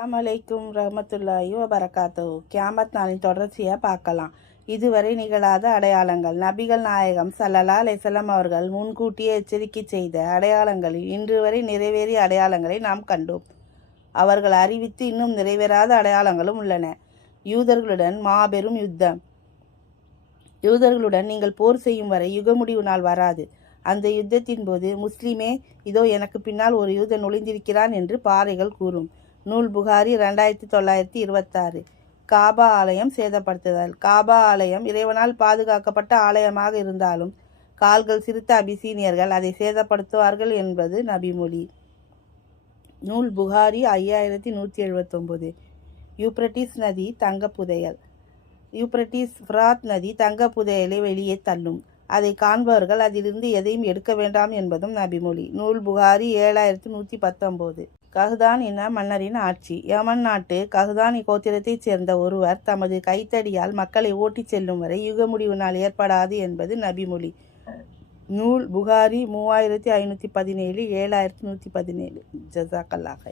அஸ்லாம் அலைக்கும் ரஹமத்துல்லாஹி வபரகாத்து கியாமத் நாளின் தொடர்ச்சியை பார்க்கலாம். இதுவரை நிகழாத அடையாளங்கள். நபிகள் நாயகம் சல்லலா அலைசல்லாம் அவர்கள் முன்கூட்டியே எச்சரிக்கை செய்த அடையாளங்களில் இன்று வரை நிறைவேறிய அடையாளங்களை நாம் கண்டோம். அவர்கள் அறிவித்து இன்னும் நிறைவேறாத அடையாளங்களும் உள்ளன. யூதர்களுடன் மாபெரும் யுத்தம். யூதர்களுடன் நீங்கள் போர் செய்யும் வரை யுக முடிவு நாள் வராது. அந்த யுத்தத்தின் போது முஸ்லிமே இதோ எனக்கு பின்னால் ஒரு யூதன் ஒளிந்திருக்கிறான் என்று பாறைகள் கூறும். நூல் புகாரி ரெண்டாயிரத்தி தொள்ளாயிரத்தி இருபத்தாறு. காபா ஆலயம் சேதப்படுத்துதல். காபா ஆலயம் இறைவனால் பாதுகாக்கப்பட்ட ஆலயமாக இருந்தாலும் கால்கள் சிறுத்த அபிசீனியர்கள் அதை சேதப்படுத்துவார்கள் என்பது நபிமொழி. நூல் புகாரி ஐயாயிரத்தி நூற்றி எழுபத்தொம்போது. யூப்ரட்டிஸ் நதி தங்க புதையல் யூப்ரட்டிஸ் ஃப்ராத் நதி தங்க புதையலை வெளியே தள்ளும். அதை காண்பவர்கள் அதிலிருந்து எதையும் எடுக்க வேண்டாம் என்பதும் நபிமொழி. நூல் புகாரி ஏழாயிரத்தி நூற்றி பத்தொம்போது. கஹ்தான் இன மன்னரின் ஆட்சி. யமன் நாட்டு கஹ்தானி கோத்திரத்தைச் சேர்ந்த ஒருவர் தமது கைத்தடியால் மக்களை ஓட்டிச் செல்லும் வரை யுக முடிவு நாள் ஏற்படாது என்பது நபிமொழி. நூல் புகாரி மூவாயிரத்தி ஐநூற்றி பதினேழு ஏழாயிரத்தி நூற்றி பதினேழு. ஜசாக்கல்லாக